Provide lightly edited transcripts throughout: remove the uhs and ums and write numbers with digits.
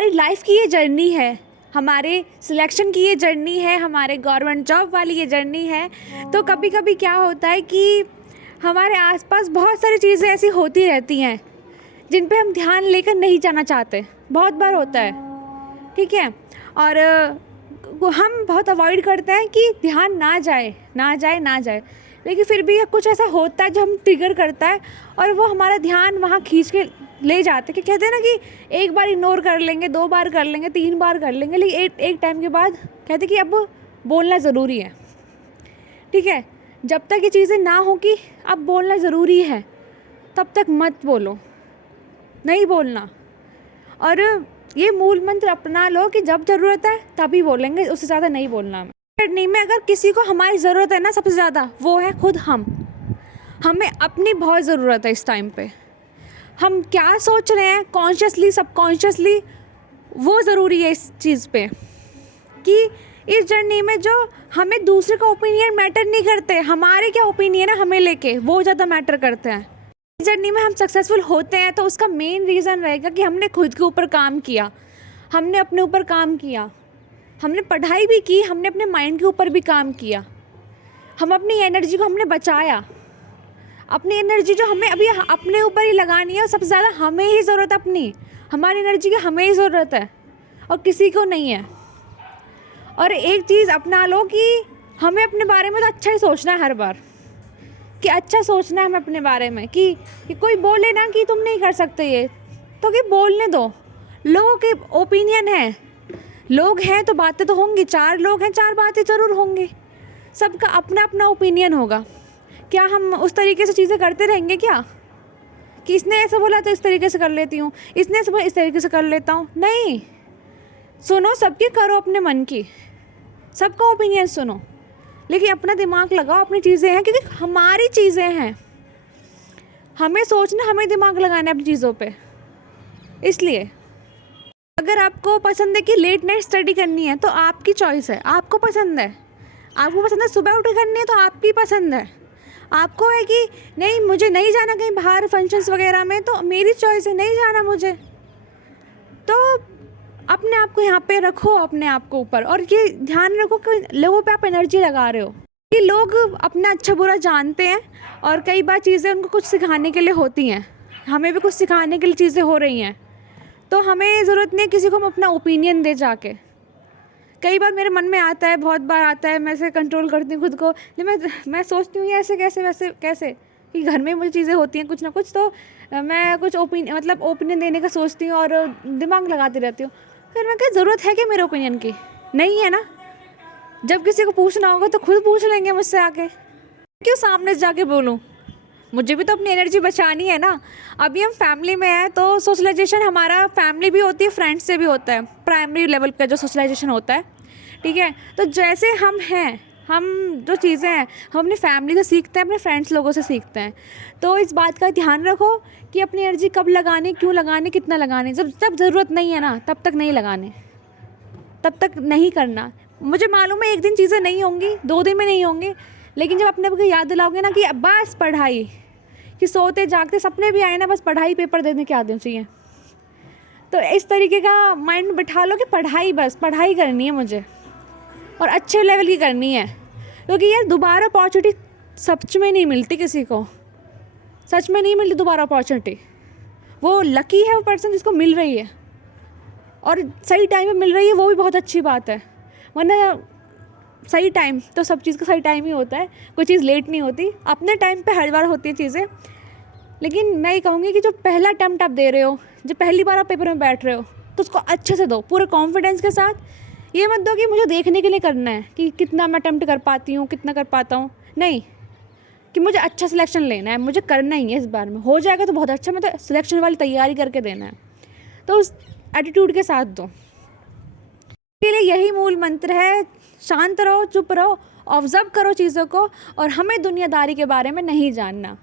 हमारी लाइफ की ये जर्नी है, हमारे सिलेक्शन की ये जर्नी है, हमारे गवर्नमेंट जॉब वाली ये जर्नी है। तो कभी कभी क्या होता है कि हमारे आसपास बहुत सारी चीज़ें ऐसी होती रहती हैं जिन पे हम ध्यान लेकर नहीं जाना चाहते, बहुत बार होता है, ठीक है। और हम बहुत अवॉइड करते हैं कि ध्यान ना जाए ना जाए ना जाए, लेकिन फिर भी कुछ ऐसा होता है जो हम ट्रिगर करता है और वो हमारा ध्यान वहाँ खींच के ले जाते हैं। कि कहते हैं ना कि एक बार इग्नोर कर लेंगे, 2 बार कर लेंगे, 3 बार कर लेंगे, लेकिन एक टाइम के बाद कहते हैं कि अब बोलना ज़रूरी है, ठीक है। जब तक ये चीज़ें ना हो कि अब बोलना ज़रूरी है, तब तक मत बोलो, नहीं बोलना। और ये मूल मंत्र अपना लो कि जब ज़रूरत है तभी बोलेंगे, उससे ज़्यादा नहीं बोलना। नहीं, में अगर किसी को हमारी ज़रूरत है ना सबसे ज़्यादा, वो है खुद हम। हमें अपनी बहुत ज़रूरत है इस टाइम पे। हम क्या सोच रहे हैं कॉन्शियसली सबकॉन्शियसली, वो ज़रूरी है इस चीज़ पे कि इस जर्नी में जो हमें दूसरे का ओपिनियन मैटर नहीं करते, हमारे क्या ओपिनियन है हमें लेके, वो ज़्यादा मैटर करते हैं। इस जर्नी में हम सक्सेसफुल होते हैं तो उसका मेन रीज़न रहेगा कि हमने खुद के ऊपर काम किया, हमने अपने ऊपर काम किया, हमने पढ़ाई भी की, हमने अपने माइंड के ऊपर भी काम किया, हम अपनी एनर्जी को हमने बचाया। अपनी एनर्जी जो हमें अभी अपने ऊपर ही लगानी है, सबसे ज़्यादा हमें ही ज़रूरत है अपनी, हमारी एनर्जी की हमें ही ज़रूरत है और किसी को नहीं है। और एक चीज़ अपना लो कि हमें अपने बारे में तो अच्छा ही सोचना है हर बार, कि अच्छा सोचना है हमें अपने बारे में कि कोई बोले ना कि तुम नहीं कर सकते ये, तो कि बोलने दो। लोगों के ओपिनियन है, लोग हैं तो बातें तो होंगी, 4 लोग हैं 4 बातें ज़रूर होंगी, सबका अपना अपना ओपिनियन होगा। क्या हम उस तरीके से चीज़ें करते रहेंगे क्या कि इसने ऐसा बोला तो इस तरीके से कर लेती हूँ, इसने ऐसा बोला इस तरीके से कर लेता हूँ? नहीं, सुनो सबकी, करो अपने मन की, सबका ओपिनियन सुनो, लेकिन अपना दिमाग लगाओ। अपनी चीज़ें हैं क्योंकि हमारी चीज़ें हैं, हमें सोचना, हमें दिमाग लगाना है अपनी चीज़ों पे। इसलिए अगर आपको पसंद है कि लेट नाइट स्टडी करनी है तो आपकी चॉइस है, आपको पसंद है, आपको पसंद है सुबह उठ के करनी है तो आपकी पसंद है। आपको है कि नहीं मुझे नहीं जाना कहीं बाहर फंक्शंस वगैरह में, तो मेरी चॉइस है नहीं जाना मुझे। तो अपने आप को यहाँ पे रखो, अपने आप को ऊपर, और ये ध्यान रखो कि लोगों पे आप एनर्जी लगा रहे हो। कि लोग अपना अच्छा बुरा जानते हैं और कई बार चीज़ें उनको कुछ सिखाने के लिए होती हैं, हमें भी कुछ सिखाने के लिए चीज़ें हो रही हैं, तो हमें ज़रूरत नहीं है किसी को हम अपना ओपिनियन दे जाके। कई बार मेरे मन में आता है, बहुत बार आता है, मैं ऐसे कंट्रोल करती हूँ खुद को, मैं सोचती हूँ ये ऐसे कैसे वैसे कैसे, कि घर में मुझे चीज़ें होती हैं कुछ ना कुछ, तो मैं कुछ ओपिनियन देने का सोचती हूँ और दिमाग लगाती रहती हूँ। फिर मैं क्या ज़रूरत है कि मेरे ओपिनियन की? नहीं है ना। जब किसी को पूछना होगा तो खुद पूछ लेंगे मुझसे आके, क्यों सामने से जाके बोलूँ? मुझे भी तो अपनी एनर्जी बचानी है ना। अभी हम फैमिली में हैं तो सोशलाइजेशन हमारा फैमिली भी होती है, फ्रेंड्स से भी होता है, प्राइमरी लेवल का जो सोशलाइजेशन होता है, ठीक है। तो जैसे हम हैं, हम जो चीज़ें हैं हम अपनी फैमिली से सीखते हैं, अपने फ्रेंड्स लोगों से सीखते हैं। तो इस बात का ध्यान रखो कि अपनी एनर्जी कब लगानी, क्यों लगानी, कितना लगानी। जब ज़रूरत नहीं है ना तब तक नहीं लगाने, तब तक नहीं करना। मुझे मालूम है एक दिन चीज़ें नहीं होंगी, 2 दिन में नहीं होंगी, लेकिन जब अपने को याद दिलाओगे ना कि बस पढ़ाई, कि सोते जागते सपने भी आए ना, बस पढ़ाई पेपर देने के आने चाहिए, तो इस तरीके का माइंड बिठा लो कि पढ़ाई, बस पढ़ाई करनी है मुझे और अच्छे लेवल की करनी है। क्योंकि यार दोबारा अपॉर्चुनिटी सच में नहीं मिलती किसी को, सच में नहीं मिलती दोबारा अपॉर्चुनिटी। वो लकी है वो पर्सन जिसको मिल रही है, और सही टाइम में मिल रही है, वो भी बहुत अच्छी बात है। वरना सही टाइम तो सब चीज़ का सही टाइम ही होता है, कोई चीज़ लेट नहीं होती, अपने टाइम पे हर बार होती है चीज़ें। लेकिन मैं ये कहूँगी कि जो पहला अटेम्प्ट आप दे रहे हो, जो पहली बार आप पेपर में बैठ रहे हो, तो उसको अच्छे से दो, पूरे कॉन्फिडेंस के साथ। ये मत दो कि मुझे देखने के लिए करना है कि कितना मैं अटेम्प्ट कर पाती हूँ, कितना कर पाता हूँ, नहीं, कि मुझे अच्छा सिलेक्शन लेना है, मुझे करना ही है, इस बार में हो जाएगा तो बहुत अच्छा, मैं तो सिलेक्शन वाली तैयारी करके देना है, तो उस एटीट्यूड के साथ दो। के लिए यही मूल मंत्र है, शांत रहो, चुप रहो, ऑब्जर्व करो चीज़ों को, और हमें दुनियादारी के बारे में नहीं जानना।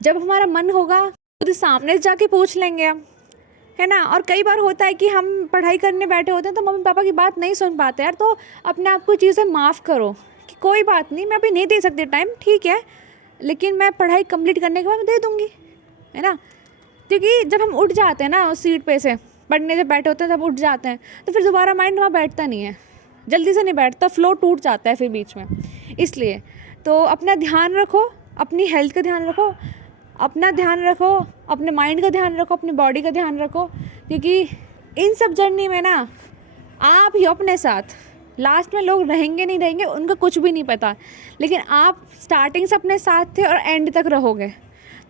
जब हमारा मन होगा तो सामने जाके पूछ लेंगे हम, है ना। और कई बार होता है कि हम पढ़ाई करने बैठे होते हैं तो मम्मी पापा की बात नहीं सुन पाते यार, तो अपने आप को चीज़ें माफ़ करो कि कोई बात नहीं, मैं अभी नहीं दे सकती टाइम, ठीक है, लेकिन मैं पढ़ाई कंप्लीट करने के बाद दे दूँगी, है ना। क्योंकि जब हम उठ जाते हैं ना उस सीट पे से पढ़ने जब बैठे होते हैं तब उठ जाते हैं, तो फिर दोबारा माइंड वहाँ बैठता नहीं है, जल्दी से नहीं बैठता, फ्लो टूट जाता है फिर बीच में। इसलिए तो अपना ध्यान रखो, अपनी हेल्थ का ध्यान रखो, अपना ध्यान रखो, अपने माइंड का ध्यान रखो, अपनी बॉडी का ध्यान रखो, क्योंकि इन सब जर्नी में ना आप ही अपने साथ, लास्ट में लोग रहेंगे नहीं रहेंगे उनका कुछ भी नहीं पता, लेकिन आप स्टार्टिंग से अपने साथ थे और एंड तक रहोगे।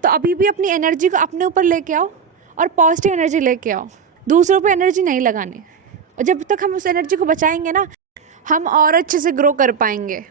तो अभी भी अपनी एनर्जी को अपने ऊपर लेके आओ और पॉजिटिव एनर्जी लेके आओ, दूसरों पे एनर्जी नहीं लगानी। और जब तक हम उस एनर्जी को बचाएंगे ना, हम और अच्छे से ग्रो कर पाएंगे।